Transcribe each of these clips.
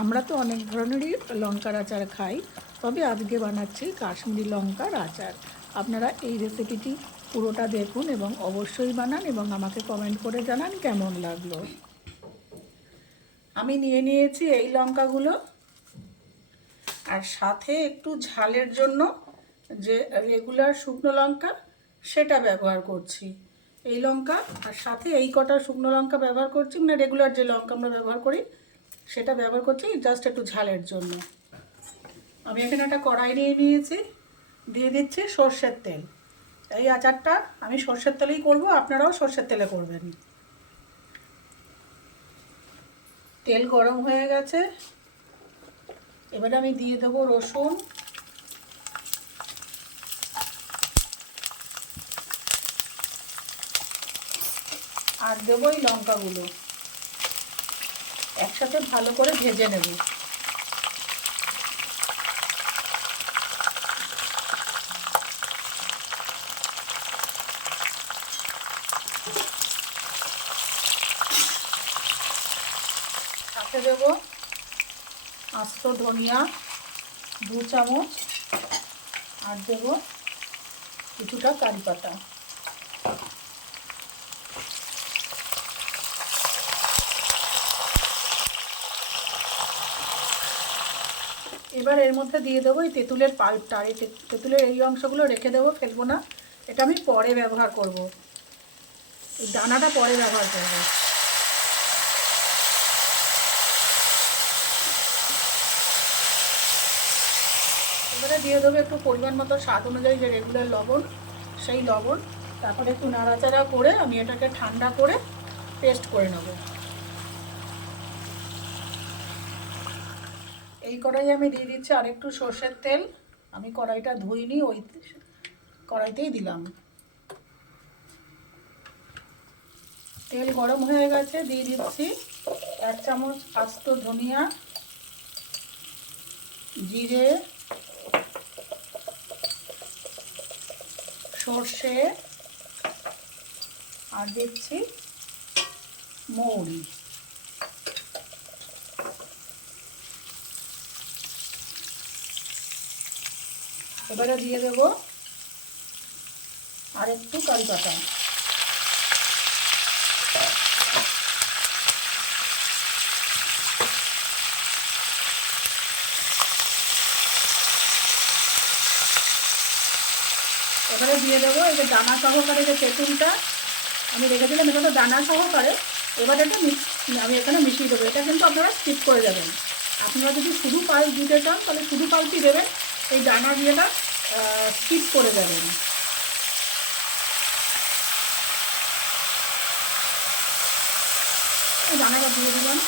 আমরা তো অনেক ধরনেরই লঙ্কার আচার খাই, তবে আজকে বানাচ্ছি কাশ্মীরি লঙ্কার আচার। আপনারা এই রেসিপিটি পুরোটা দেখুন এবং অবশ্যই বানান এবং আমাকে কমেন্ট করে জানান কেমন লাগল। আমি নিয়ে নিয়েছি এই লঙ্কাগুলো। আর সাথে একটু ঝালের জন্য যে রেগুলার শুকনো লঙ্কা, সেটা ব্যবহার করছি। এই লঙ্কা, আর সাথে এই কটা শুকনো লঙ্কা ব্যবহার করছি মানে রেগুলার যে লঙ্কা আমরা ব্যবহার করি সেটা ব্যবহার করছি জাস্ট একটু ঝালের জন্য। আমি এখানে একটা কড়াই নিয়ে নিয়েছি, দিয়ে দিচ্ছি সর্ষের তেল। এই আচারটা আমি সর্ষের তেলেই করব, আপনারাও সর্ষের তেলে করবেন। তেল গরম হয়ে গেছে। এবারে আমি দিয়ে দেবো রসুন। আর দেবো এই লঙ্কাগুলো। একসাথে ভালো করে ভেজে নেব। সাথে দেব আস্ত ধনিয়া, দু চামচ, আর দেব কিছুটা কারি এবার এর মধ্যে দিয়ে দেবো এই তেঁতুলের পাল্পটা। আর এই তেঁতুলের এই অংশগুলো রেখে দেবো, ফেলব না। এটা আমি পরে ব্যবহার করব। এই দানাটা পরে ব্যবহার করব। এবারে দিয়ে দেবো একটু পরিমাণ মতো স্বাদ অনুযায়ী যে রেগুলার লবণ, সেই লবণ। তারপরে একটু নাড়াচাড়া করে আমি এটাকে ঠান্ডা করে পেস্ট করে নেব। এই কড়াই আমি দিয়ে দিচ্ছি আরেকটু সর্ষের তেল। আমি কড়াইটা ধুইনি, ওই কড়াইতেই দিলাম। তেল গরম হয়ে গেছে, দিয়ে দিচ্ছি এক চামচ আস্ত ধনিয়া, জিরে, সর্ষে, আর দিচ্ছি মৌরি। এবারে দিয়ে দেব আর একটু কারি পাতা। এবারে দিয়ে দেবো এই যে দানা সহকারে যে তেঁতুলটা, আমি রেখেছিলাম এটা তো দানা সহকারে, এবার এটা আমি এখানে মিশিয়ে দেবো। এটা কিন্তু আপনারা স্কিপ করে যাবেন। আপনারা যদি শুধু পাল দিতে চান, তাহলে শুধু পালটি দেবেন। এই দানা দিয়েটা স্কিপ করে যাবেন এই দানাটা দিয়ে দিলাম।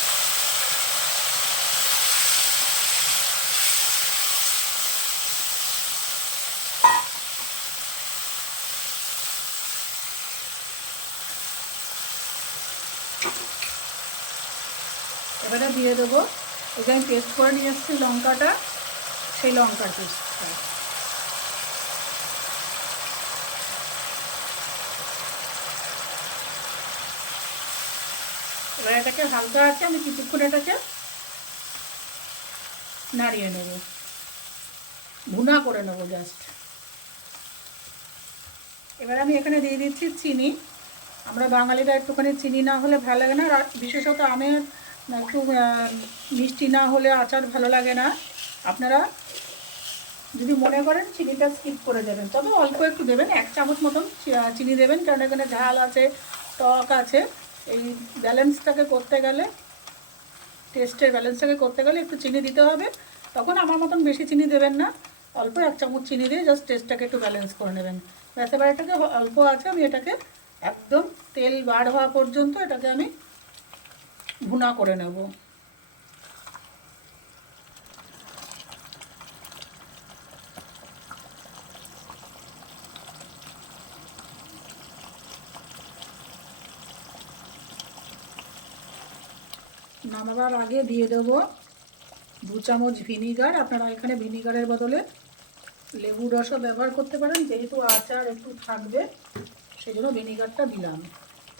এবারে দিয়ে দেবো। এখানে পেস্ট করে নিয়ে এসেছি লঙ্কাটা। সেই লঙ্কার পেস্টটা এবার এটাকে হালকা আছে, আমি কিছুক্ষণ এটাকে নাড়িয়ে নেব। ভুনা করে নেব জাস্ট এবার আমি এখানে দিয়ে দিচ্ছি চিনি। আমরা বাঙালিরা একটুখানি চিনি না হলে ভালো লাগে না, আর বিশেষত আমের একটু মিষ্টি না হলে আচার ভালো লাগে না। আপনারা যদি মনে করেন চিনিটা স্কিপ করে দেবেন। তবে অল্প একটু দেবেন, এক চামচ মতন চিনি দেবেন, কারণ এখানে ঝাল আছে, টক আছে। এই ব্যালেন্সটাকে করতে গেলে, টেস্টের ব্যালেন্সটাকে করতে গেলে একটু চিনি দিতে হবে। তখন আমার মতন বেশি চিনি দেবেন না, অল্প এক চামচ চিনি দিয়ে জাস্ট টেস্টটাকে একটু ব্যালেন্স করে নেবেন। ব্যাস, এবার এটাকে অল্প আছে, আমি এটাকে একদম তেল বার হওয়া পর্যন্ত এটাকে আমি ভুনা করে নেব। নামাবার আগে দিয়ে দেবো দু চামচ ভিনিগার। আপনারা এখানে ভিনিগারের বদলে লেবু রসও ব্যবহার করতে পারেন, যেহেতু আচার একটু থাকবে সেই জন্য ভিনিগারটা দিলাম।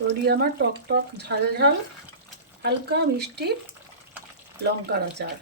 তৈরি আমার টক টক ঝাল ঝাল, হালকা মিষ্টি লঙ্কার আচার।